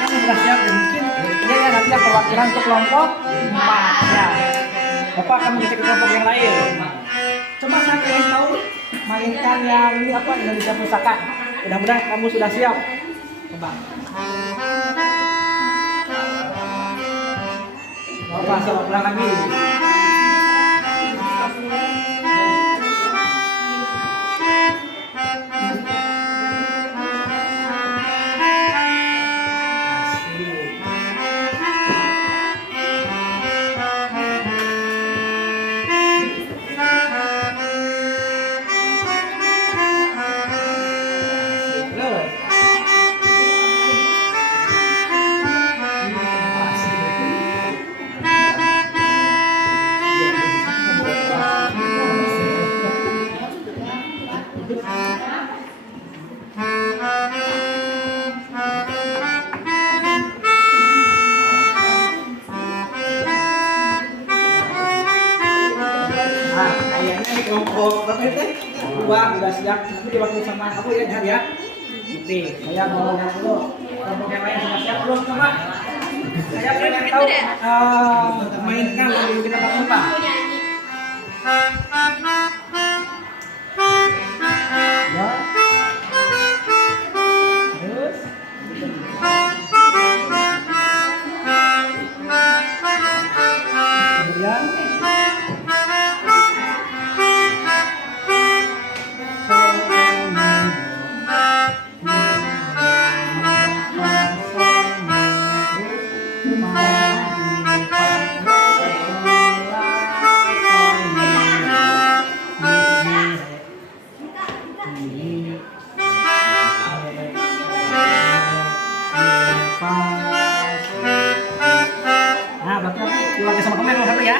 Sudah siap dan mungkin ini ya nanti yang perwakilan untuk kelompok 4 ya. Bapak akan mengecek kelompok yang lain. Coba saya ingin tahu mainkan yang ini apa Indonesia Pusaka. Mudah-mudahan kamu sudah siap. Coba. Bapak coba pulang lagi. Kelompok berapa itu? 2 udah siap. Nanti diwakili sama aku ya, Jar ya. Oke, saya mau lihat dulu. Kelompok yang lain sudah siap belum? Coba. Saya pengen tahu mainkan lagu kita apa? Ya. Terus. Kemudian. Nah, berarti diwakili sama kamu yang satu ya.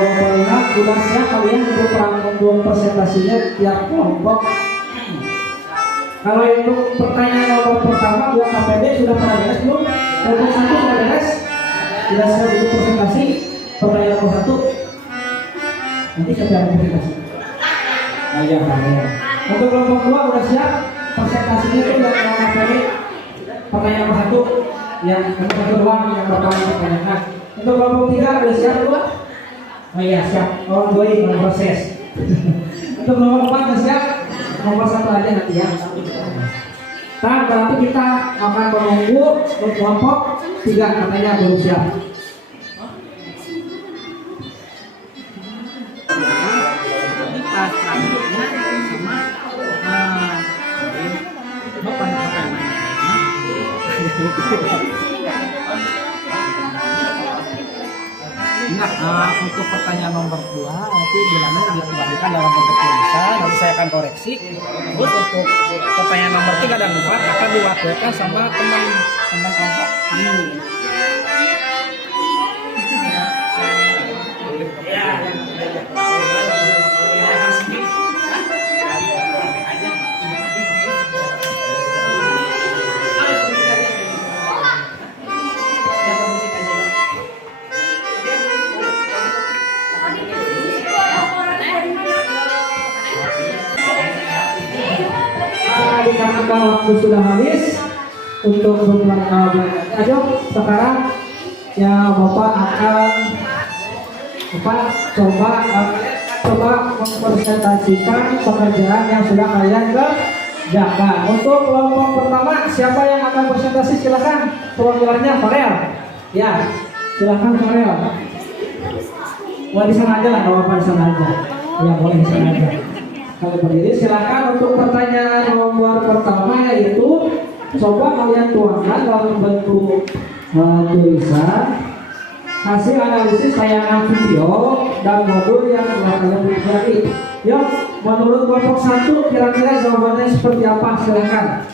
Paulina udah siap kalian untuk presentasinya tiap kelompok. Kalau itu pertanyaan nomor pertama buat KPD sudah pernah beres belum? Kelompok 1 sudah beres? Sudah siap untuk presentasi pertanyaan nomor 1? Nanti siapa yang presentasi? Oh iya, untuk kelompok 2 udah siap? Presentasinya itu dari KPD pertanyaan nomor 1 yang nomor kedua yang bakal ditanyakan. Untuk kelompok 3 udah siap belum? Oh iya siap, ongoing proses. Untuk nomor 4 udah siap? Nomor 1 aja nanti ya. Nah, berarti kita akan menunggu untuk kelompok 3 katanya belum siap. Tas rambutnya sama Untuk pertanyaan nomor 2 nanti bilangnya dikembalikan dalam bentuk tulisan, nanti saya akan koreksi. Terus untuk pertanyaan nomor 3 dan 4 akan diwakilkan sama teman kelompok kami. Dikarenakan waktu sudah habis untuk berbelanja, ayo sekarang ya Bapak akan coba mempresentasikan pekerjaan yang sudah kalian kerjakan. Untuk kelompok pertama siapa yang akan presentasi? Silakan perwakilannya Farel. Ya, silakan Farel. Wah di sana aja lah, kalau Bapak di sana aja. Ya boleh di sana aja. Kalau berdiri silakan untuk pertanyaan nomor pertama yaitu coba kalian tuangkan dalam bentuk tulisan hasil analisis tayangan video dan modul yang telah kalian pelajari. Yuk, menurut kelompok 1 kira-kira jawabannya seperti apa? Silakan.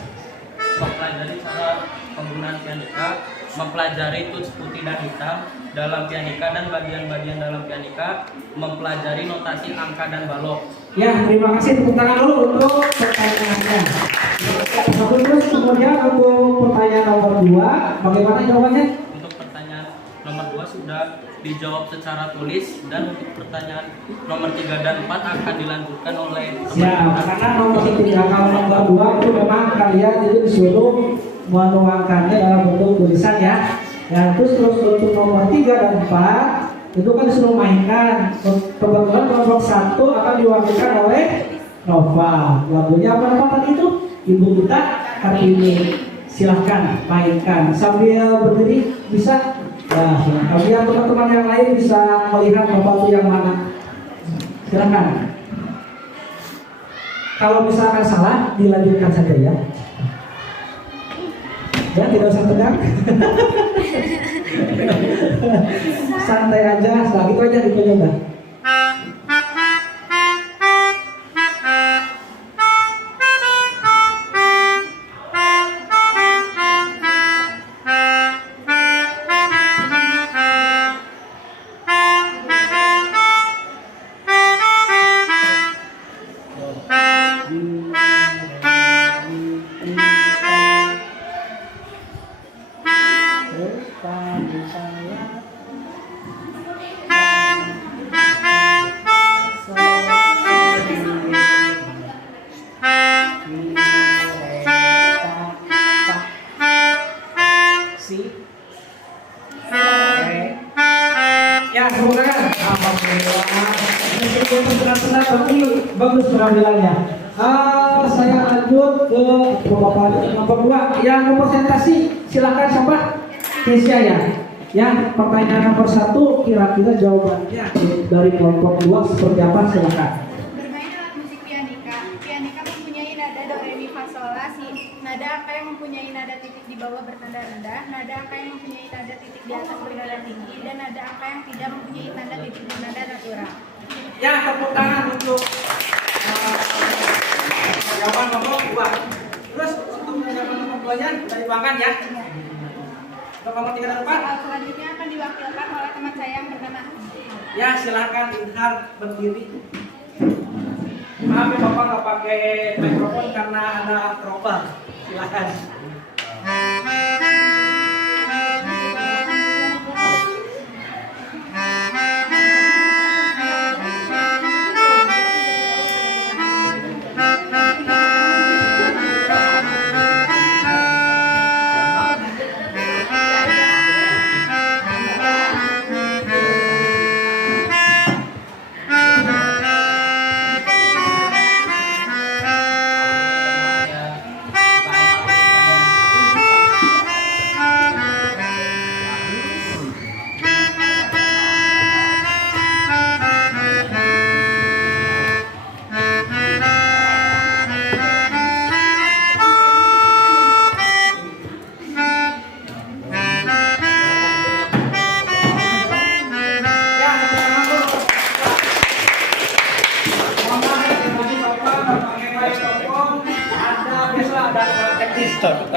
Mempelajari cara penggunaan pianika, mempelajari tools putih dan hitam dalam pianika dan bagian-bagian dalam pianika, mempelajari notasi angka dan balok. Ya, terima kasih. Tepuk tangan dulu untuk pertanyaannya. Terus kemudian untuk pertanyaan nomor 2, bagaimana jawabannya? Untuk pertanyaan nomor 2 sudah dijawab secara tulis, dan untuk pertanyaan nomor 3 dan 4 akan dilanjutkan oleh Ya, karena nomor 3 kalau nomor 2 itu memang kalian itu disuruh menuangkannya dalam bentuk tulisan ya. Ya, terus untuk nomor 3 dan 4 itu kan disuruh mainkan. Kebetulan kelompok 1 akan diwakilkan oleh Nova. Lagunya apa tadi itu? Ibu kita Kartini. Silahkan mainkan sambil berdiri bisa. Ya, silahkan. Biar teman-teman yang lain bisa melihat Nova itu yang mana. Silahkan. Kalau misalkan salah dilanjutkan saja ya. Ya, tidak usah tegang. Santai aja, setelah itu aja gitu udah. Ya, semoga alhamdulillah. Meskipun benar-benar tapi bagus penampilannya. Saya lanjut ke Bapak nomor 2 yang mempresentasi. Silakan siapa? Kesia ya. Yang pertanyaan nomor 1 kira-kira jawabannya dari kelompok 2 seperti apa? Silakan. Bermain alat musik pianika. Pianika mempunyai nada do re mi fa sol la si. Nada apa yang mempunyai nada titik di bawah bertanda rendah, nada apa yang mempunyai tanda titik di atas bernada tinggi, dan nada apa yang tidak mempunyai tanda titik bernada natural. Ya, tepuk tangan untuk jawaban nomor 2. Terus untuk jawaban nomor 2-nya dari makan ya. Untuk nomor 3 dan 4. Selanjutnya akan diwakilkan oleh teman saya yang bernama Ya silakan Inhar berdiri. Maaf ya Bapak nggak pakai mikrofon karena ada akrobat. Silakan.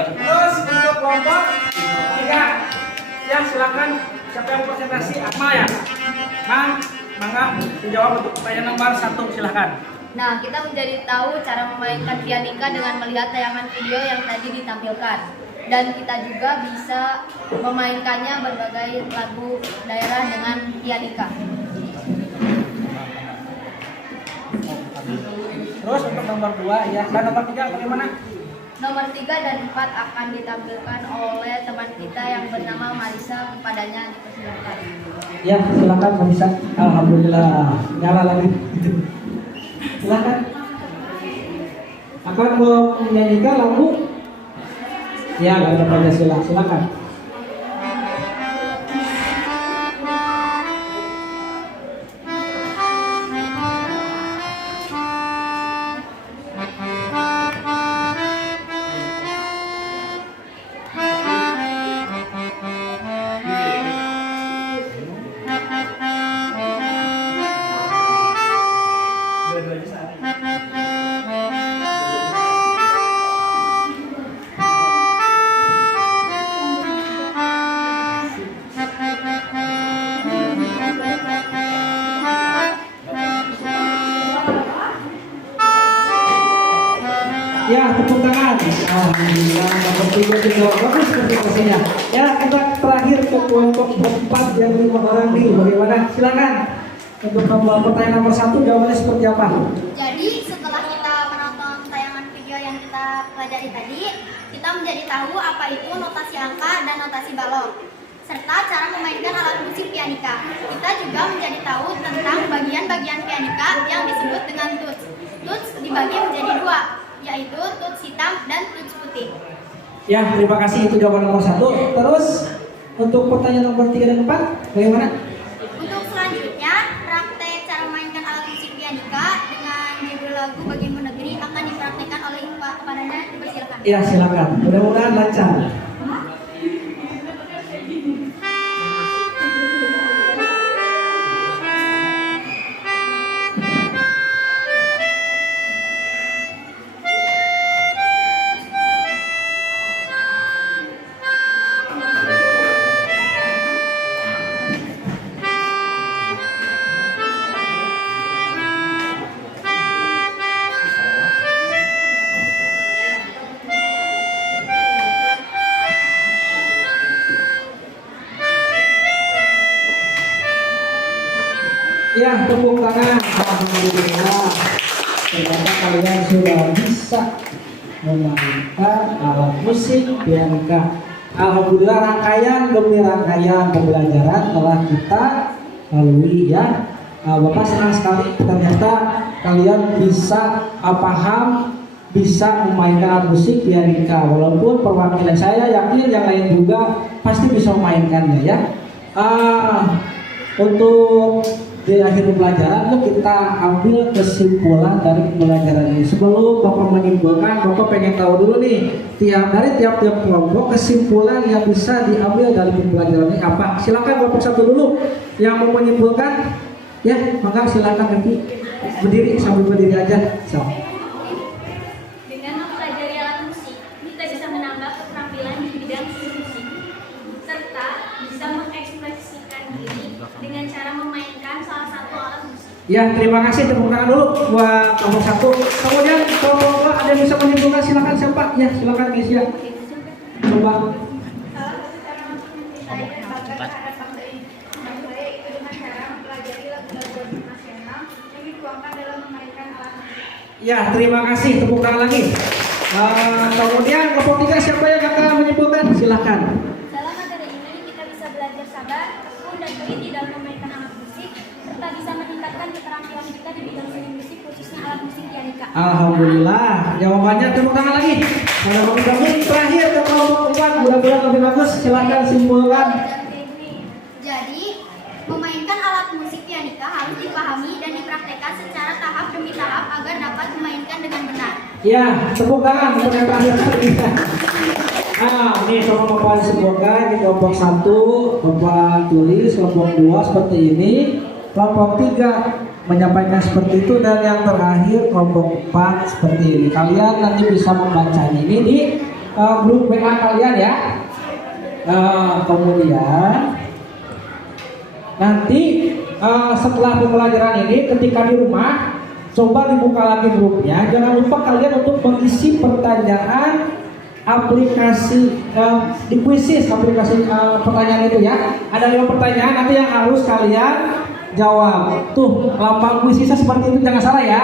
Terus untuk kelompok 3, ya silakan siapa yang presentasi Akmal ya, Mang, Mangga menjawab untuk pertanyaan nomor 1 silakan. Nah, kita menjadi tahu cara memainkan pianika dengan melihat tayangan video yang tadi ditampilkan. Dan kita juga bisa memainkannya berbagai lagu daerah dengan pianika. Terus untuk nomor 2 ya, dan nomor 3 bagaimana? Nomor 3 dan 4 akan ditampilkan oleh teman kita yang bernama Marisa. Kepadanya dipersilakan. Ya, silakan Marisa. Alhamdulillah nyala lagi. Silakan. Akan menyanyikan lagu. Ya, lagu Pancasila. Silakan. Ya, tepuk tangan. Alhamdulillah, nomor 3 juga bagus presentasinya. Ya, kita terakhir ke kelompok 4 yang 5 orang nih. Bagaimana? Silakan. Untuk nomor pertanyaan nomor 1 jawabannya seperti apa? Jadi setelah kita menonton tayangan video yang kita pelajari tadi, kita menjadi tahu apa itu notasi angka dan notasi balok, serta cara memainkan alat musik pianika. Kita juga menjadi tahu tentang bagian-bagian pianika yang disebut dengan tuts. Tuts dibagi menjadi 2, yaitu tuts hitam dan tuts putih. Ya, terima kasih, itu jawaban nomor 1. Terus untuk pertanyaan nomor 3 dan 4 bagaimana? Untuk selanjutnya, praktek cara memainkan alat musik pianika dengan judul lagu Bagianmu Negeri akan dipraktekkan oleh Pak. Kepadanya dipersilakan. Ya, silakan. Mudah-mudahan lancar. Ya, tepuk tangan. Alhamdulillah. Ternyata kalian sudah bisa memainkan alat musik pianika. Alhamdulillah, rangkaian demi rangkaian pembelajaran telah kita lalui ya. Bapak senang sekali ternyata kalian bisa paham, bisa memainkan alat musik pianika. Walaupun perwakilan saya yakin yang lain juga pasti bisa memainkannya ya. Untuk di akhir pembelajaran yuk kita ambil kesimpulan dari pembelajaran ini. Sebelum Bapak menyimpulkan, Bapak pengen tahu dulu nih dari tiap-tiap kelompok kesimpulan yang bisa diambil dari pembelajaran ini apa? Silakan Bapak satu dulu yang mau menyimpulkan. Ya, maka silakan nanti berdiri sambil berdiri aja. So. Dengan mempelajari alat musik, kita bisa menambah keterampilan di bidang musik, serta bisa mengekspresikan diri dengan cara memainkan salah Ya, terima kasih. Tepuk tangan dulu buat kelompok 1. Kemudian kelompok 2 ada yang bisa menyimpulkan, silakan siapa? Ya, silakan guys ya. Coba. Salah satu cara untuk mencintai dan bangga terhadap bangsa saya itu dengan cara mempelajari lagu-lagu nasional yang dituangkan dalam memainkan alat musik. Ya, terima kasih. Tepuk tangan lagi. Kemudian kelompok 3 siapa yang akan menyimpulkan? Silakan. Dalam materi ini kita bisa belajar sabar, tekun, dan teliti dalam memainkan alat musik, serta bisa meningkatkan keterampilan kita di bidang seni musik, khususnya alat musik pianika. Alhamdulillah. Jawabannya tepuk tangan lagi. Pada kelompok kami terakhir ke kelompok 4, mudah-mudahan lebih bagus. Silakan simpulkan. Jadi, memainkan alat musik pianika harus dipahami dan dipraktekkan secara tahap demi tahap agar dapat memainkan dengan benar. Ya, tepuk tangan untuk yang terakhir tadi. Ini kelompok paling sebutkan di kelompok 1, Bapak tulis, kelompok 2 seperti ini, kelompok 3 menyampaikan seperti itu, dan yang terakhir kelompok 4 seperti ini. Kalian nanti bisa membaca ini di grup WA kalian ya. Kemudian nanti setelah pembelajaran ini ketika di rumah coba dibuka lagi grupnya. Jangan lupa kalian untuk mengisi pertanyaan aplikasi di Quizizz, aplikasi pertanyaan itu ya. Ada 5 pertanyaan nanti yang harus kalian jawab. Tuh lambang Quizizz seperti itu, jangan salah ya.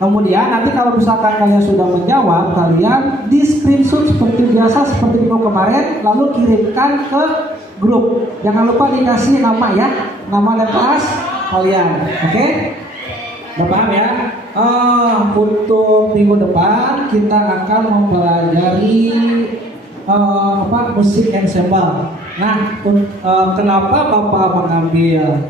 Kemudian nanti kalau misalkan kalian sudah menjawab, kalian di screenshot seperti biasa seperti di kemarin, lalu kirimkan ke grup. Jangan lupa dikasih nama ya, nama dan kelas kalian. Oke? Udah paham ya? Untuk minggu depan kita akan mempelajari musik ensemble. Nah, kenapa Bapak mengambil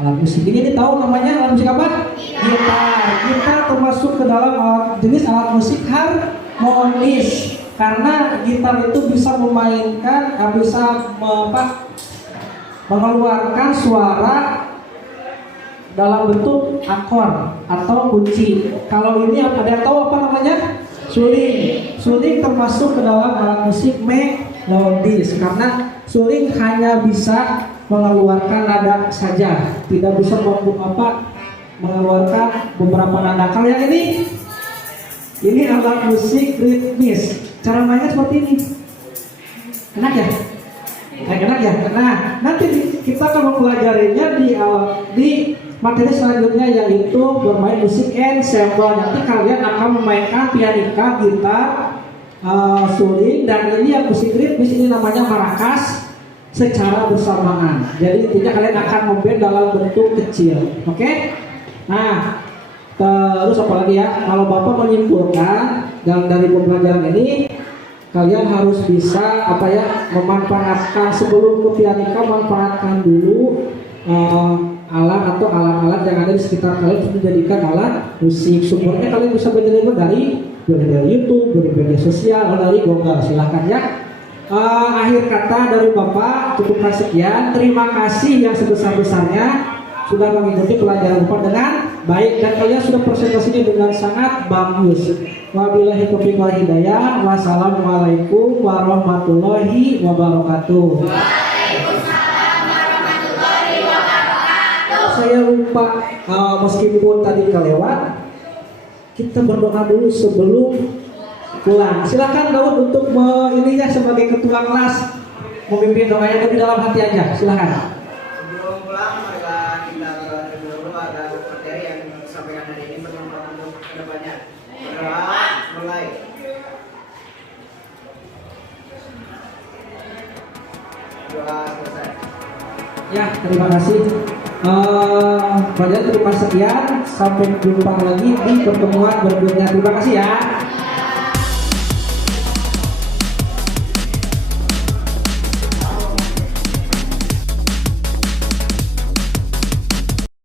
alat musik ini? Tahu namanya alat musik apa? Gitar. Gitar termasuk ke dalam jenis alat musik harmonis. Karena gitar itu bisa memainkan, mengeluarkan suara dalam bentuk akor atau kunci. Kalau ini ada yang tahu apa namanya? Suling. Suling termasuk ke dalam alat musik melodis karena suling hanya bisa mengeluarkan nada saja, tidak bisa mengeluarkan beberapa nada. Kalau yang ini alat musik ritmis. Cara mainnya seperti ini. Enak ya? Enak ya? Nah, nanti kita akan mempelajarinya di materi selanjutnya, yaitu bermain musik ensemble. Nanti kalian akan memainkan pianika, gitar, suling, dan ini yang musik ritmis ini namanya marakas secara bersamaan. Jadi tidak kalian akan memband dalam bentuk kecil. Oke? Nah, terus apa lagi ya? Kalau Bapak menyimpulkan dari pembelajaran ini, kalian harus bisa memanfaatkan sebelum ke pianika, manfaatkan dulu alat atau alat-alat yang ada di sekitar kalian untuk dijadikan alat musik. Sumbernya kalian bisa belajar dari YouTube, dari media sosial, dari Google. Silahkan ya. Akhir kata dari Bapak cukuplah sekian. Terima kasih yang sebesar-besarnya sudah mengikuti pelajaran Bapak dengan baik, dan kalian sudah presentasinya dengan sangat bagus. Wabillahi taufiq wal hidayah. Wassalamualaikum warahmatullahi wabarakatuh. Waalaikumsalam warahmatullahi wabarakatuh. Saya lupa, meskipun tadi kelewat, kita berdoa dulu sebelum pulang. Silakan Daud untuk ininya sebagai ketua kelas memimpin doanya dari dalam hati aja. Silakan. Sebelum pulang, marilah kita berdoa terlebih dahulu agar materi yang disampaikan hari ini bermanfaat untuk kedepannya. Berdoa, mulai. Doa selesai. Ya, terima kasih. Terima sekian. Sampai jumpa lagi di pertemuan berikutnya. Terima kasih ya.